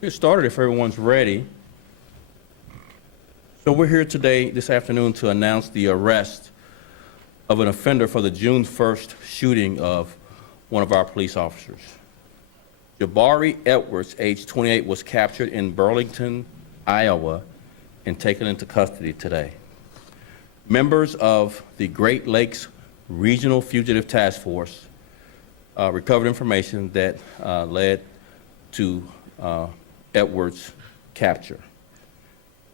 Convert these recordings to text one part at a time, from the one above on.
Get started if everyone's ready. So we're here today, this afternoon, to announce the arrest of an offender for the June 1st shooting of one of our police officers. Jabari Edwards, age 28, was captured in Burlington, Iowa, and taken into custody today. Members of the Great Lakes Regional Fugitive Task Force recovered information that led to Edwards' capture.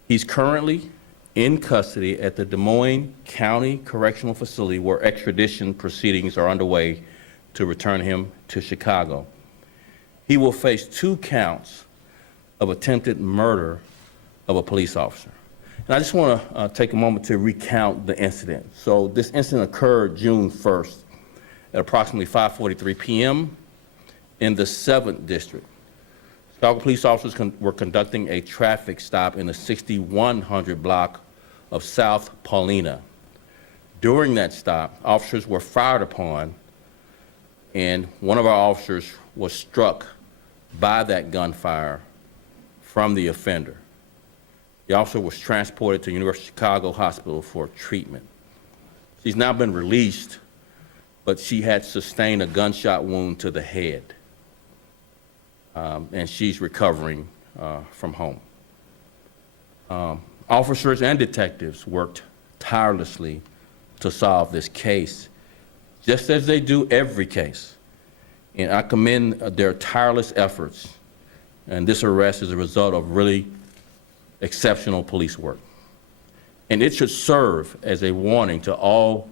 He's currently in custody at the Des Moines County Correctional Facility, where extradition proceedings are underway to return him to Chicago. He will face 2 counts of attempted murder of a police officer. And I just want to take a moment to recount the incident. So this incident occurred June 1st at approximately 5:43 p.m. in the 7th District. Chicago police officers were conducting a traffic stop in the 6100 block of South Paulina. During that stop, officers were fired upon, and one of our officers was struck by that gunfire from the offender. The officer was transported to University of Chicago Hospital for treatment. She's now been released, but she had sustained a gunshot wound to the head, and she's recovering from home. Officers and detectives worked tirelessly to solve this case, just as they do every case. And I commend their tireless efforts. And this arrest is a result of really exceptional police work. And it should serve as a warning to all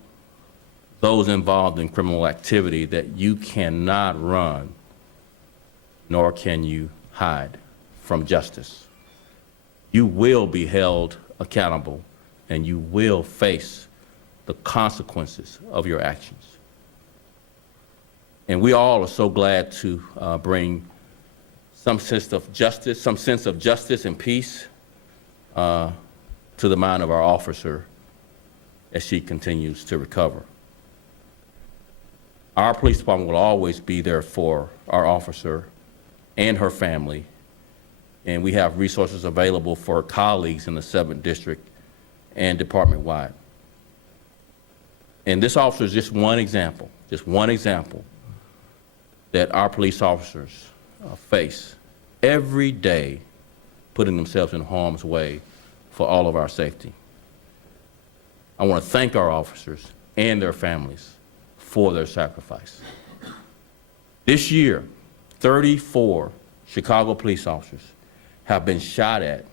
those involved in criminal activity that you cannot run, nor can you hide from justice. You will be held accountable, and you will face the consequences of your actions. And we all are so glad to bring some sense of justice and peace to the mind of our officer as she continues to recover. Our police department will always be there for our officer and her family, and we have resources available for colleagues in the 7th District and department-wide. And this officer is just one example that our police officers face every day, putting themselves in harm's way for all of our safety. I want to thank our officers and their families for their sacrifice. This year, 34 Chicago police officers have been shot at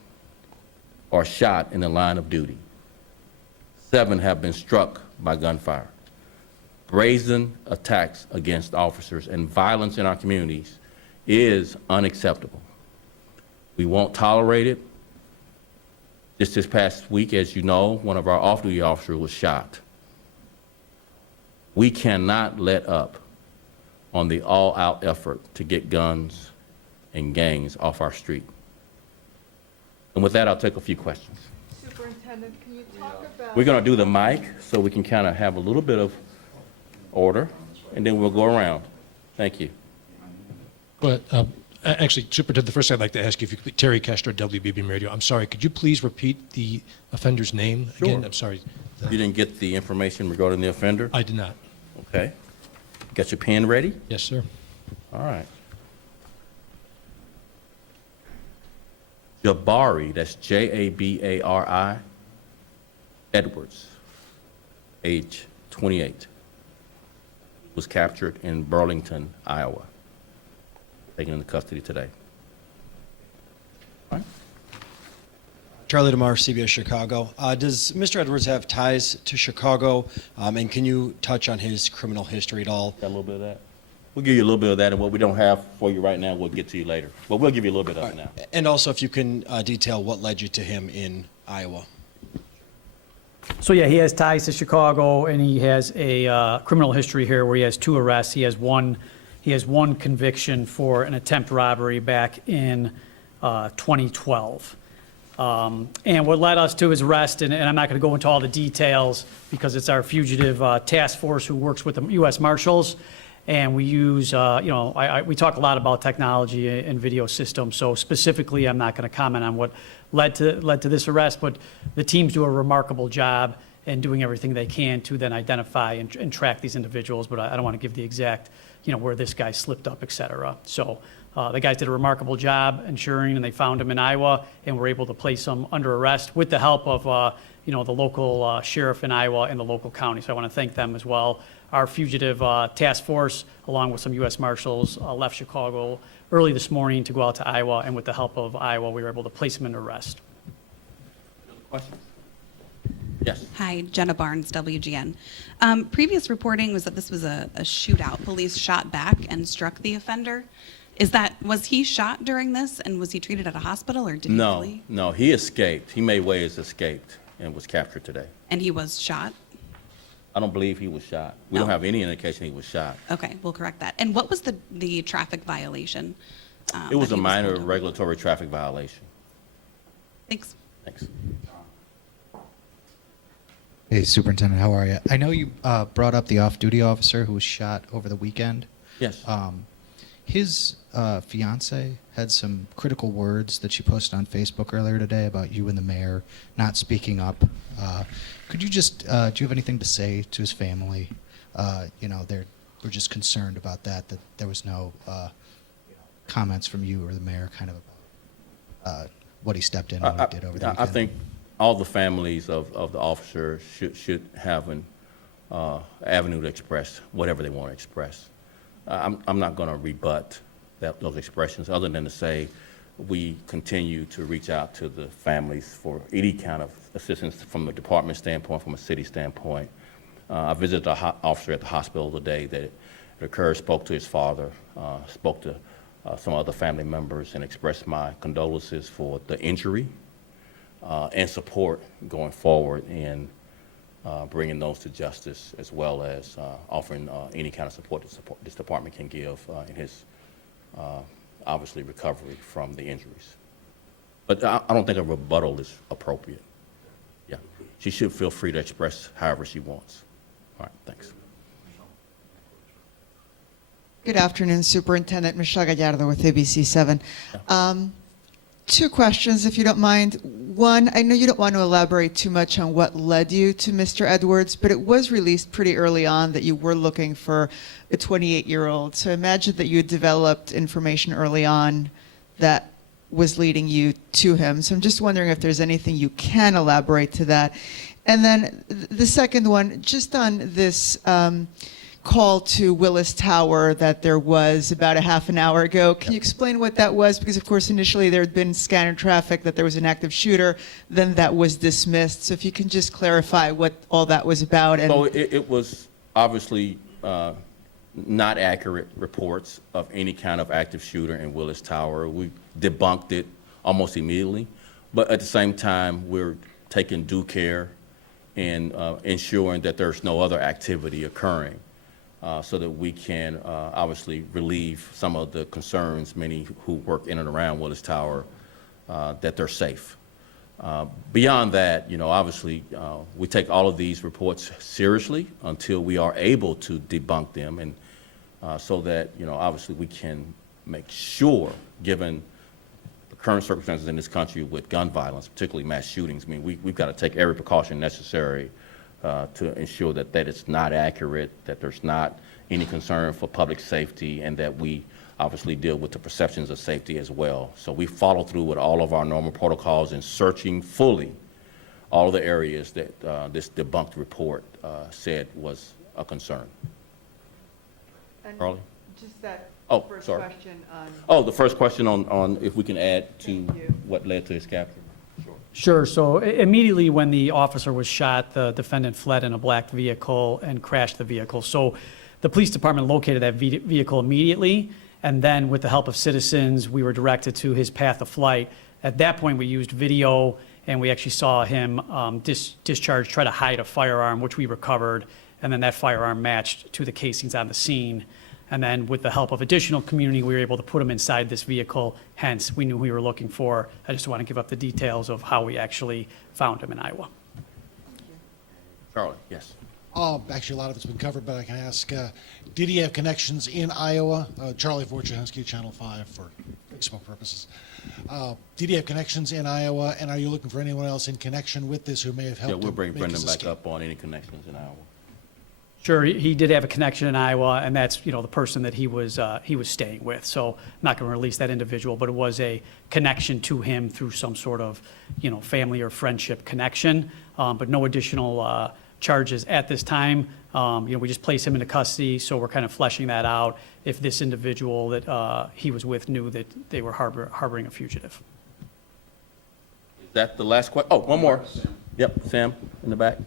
or shot in the line of duty. 7 have been struck by gunfire. Brazen attacks against officers and violence in our communities is unacceptable. We won't tolerate it. Just this past week, as you know, one of our off-duty officers was shot. We cannot let up on the all-out effort to get guns and gangs off our street. And with that, I'll take a few questions. Superintendent, can you talk about... We're going to do the mic so we can kind of have a little bit of order, and then we'll go around. Thank you. But actually, Superintendent, the first I'd like to ask you if you could, Terry Kester, WBB Radio. I'm sorry, could you please repeat the offender's name again? Sure. I'm sorry. You didn't get the information regarding the offender? I did not. Okay. Got your pen ready? Yes, sir. All right. Jabari, that's Jabari, Edwards, age 28, was captured in Burlington, Iowa, taken into custody today. All right. Charlie DeMar, CBS Chicago. Does Mr. Edwards have ties to Chicago? And can you touch on his criminal history at all? Got a little bit of that? We'll give you a little bit of that, and what we don't have for you right now, we'll get to you later. But we'll give you a little bit of it now. And also, if you can detail what led you to him in Iowa. So yeah, he has ties to Chicago, and he has a criminal history here where he has 2 arrests. He has one conviction for an attempt robbery back in 2012. And what led us to his arrest, and I'm not going to go into all the details because it's our fugitive task force who works with the U.S. Marshals, And we use, we talk a lot about technology and video systems. So specifically, I'm not going to comment on what led to this arrest, but the teams do a remarkable job in doing everything they can to then identify and track these individuals. But I don't want to give the exact, where this guy slipped up, et cetera. So the guys did a remarkable job ensuring, and they found him in Iowa, and were able to place him under arrest with the help of, the local sheriff in Iowa and the local county. So I want to thank them as well. Our fugitive task force, along with some U.S. Marshals, left Chicago early this morning to go out to Iowa, and with the help of Iowa, we were able to place him under arrest. Questions? Yes. Hi, Jenna Barnes, WGN. Previous reporting was that this was a shootout. Police shot back and struck the offender. Was he shot during this, and was he treated at a hospital, or did he flee? No, he escaped. He made ways, escaped, and was captured today. And he was shot? I don't believe he was shot. We No. don't have any indication he was shot. Okay, we'll correct that. And what was the traffic violation? It was that a he minor pulled over? regulatory traffic violation. Thanks. Thanks. Hey, Superintendent, how are you? I know you brought up the off-duty officer who was shot over the weekend. Yes. His fiance had some critical words that she posted on Facebook earlier today about you and the mayor not speaking up. Could you just, do you have anything to say to his family? We're just concerned about that there was no comments from you or the mayor kind of about what he stepped in and what he did over the weekend. I think all the families of the officers should have an avenue to express whatever they want to express. I'm not going to rebut those expressions, other than to say we continue to reach out to the families for any kind of assistance from a department standpoint, from a city standpoint. I visited the officer at the hospital today that it occurred, spoke to his father, spoke to some other family members, and expressed my condolences for the injury and support going forward in bringing those to justice, as well as offering any kind of support this department can give in his obviously recovery from the injuries. But I don't think a rebuttal is appropriate. Yeah, she should feel free to express however she wants. All right, thanks. Good afternoon, Superintendent Michelle Gallardo with ABC7. Two questions, if you don't mind. One, I know you don't want to elaborate too much on what led you to Mr. Edwards, but it was released pretty early on that you were looking for a 28-year-old. So I imagine that you developed information early on that was leading you to him. So I'm just wondering if there's anything you can elaborate to that. And then the second one, just on this call to Willis Tower that there was about a half an hour ago. Can you explain what that was? Because, of course, initially there had been scanner traffic that there was an active shooter. Then that was dismissed. So if you can just clarify what all that was about. And So it was obviously not accurate reports of any kind of active shooter in Willis Tower. We debunked it almost immediately. But at the same time, we're taking due care in ensuring that there's no other activity occurring. So that we can obviously relieve some of the concerns, many who work in and around Willis Tower, that they're safe. Beyond that, obviously, we take all of these reports seriously until we are able to debunk them, and so that, obviously we can make sure, given the current circumstances in this country with gun violence, particularly mass shootings, I mean, we've got to take every precaution necessary to ensure that it's not accurate, that there's not any concern for public safety, and that we obviously deal with the perceptions of safety as well. So we follow through with all of our normal protocols in searching fully all of the areas that this debunked report said was a concern. and Carly? just that Oh, first sorry. question on. Oh, the first question on if we can add to Thank you. what led to his capture. Sure. So immediately when the officer was shot, the defendant fled in a black vehicle and crashed the vehicle. So the police department located that vehicle immediately, and then with the help of citizens, we were directed to his path of flight. At that point, we used video, and we actually saw him try to hide a firearm, which we recovered, and then that firearm matched to the casings on the scene. And then with the help of additional community, we were able to put him inside this vehicle. Hence, we knew who we were looking for. I just want to give up the details of how we actually found him in Iowa. Charlie, yes. Actually, a lot of it's been covered, but I can ask, did he have connections in Iowa? Charlie Wojciechowski, Channel 5 for Facebook purposes. Did he have connections in Iowa, and are you looking for anyone else in connection with this who may have Yeah, helped we'll him bring make Brendan his back escape? up on any connections in Iowa. Sure, he did have a connection in Iowa, and that's, the person that he was staying with. So I'm not going to release that individual, but it was a connection to him through some sort of, family or friendship connection. But no additional charges at this time. We just placed him into custody, so we're kind of fleshing that out. If this individual that he was with knew that they were harboring a fugitive. Is that the last question? Oh, one more. Yep, Sam, in the back.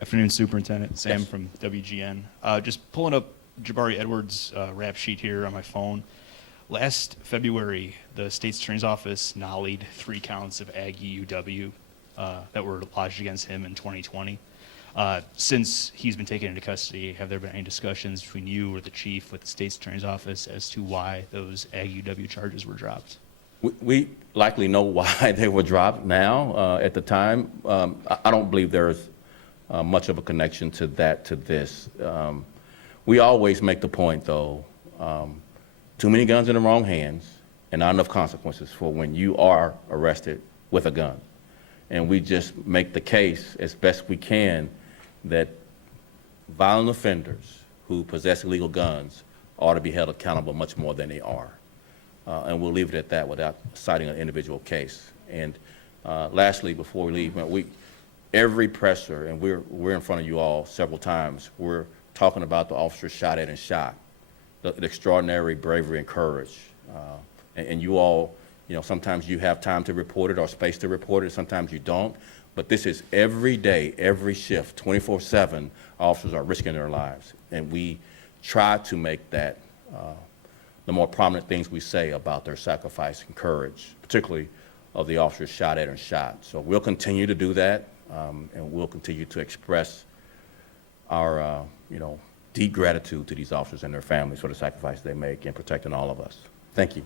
Afternoon, Superintendent. Sam Yes. from WGN. Just pulling up Jabari Edwards' rap sheet here on my phone. Last February, the State's Attorney's Office nollied 3 counts of Aggie UW that were lodged against him in 2020. Since he's been taken into custody, have there been any discussions between you or the chief with the State's Attorney's Office as to why those Aggie UW charges were dropped? We likely know why they were dropped now. At the time, I don't believe there is much of a connection to this. We always make the point, though, too many guns in the wrong hands and not enough consequences for when you are arrested with a gun. And we just make the case as best we can that violent offenders who possess illegal guns ought to be held accountable much more than they are. And we'll leave it at that without citing an individual case. And lastly, before we leave, every presser, and we're in front of you all several times, we're talking about the officers shot at and shot, the extraordinary bravery and courage. And you all, sometimes you have time to report it or space to report it, sometimes you don't. But this is every day, every shift, 24/7, officers are risking their lives. And we try to make that the more prominent things we say about their sacrifice and courage, particularly of the officers shot at and shot. So we'll continue to do that, and we'll continue to express our, deep gratitude to these officers and their families for the sacrifice they make in protecting all of us. Thank you.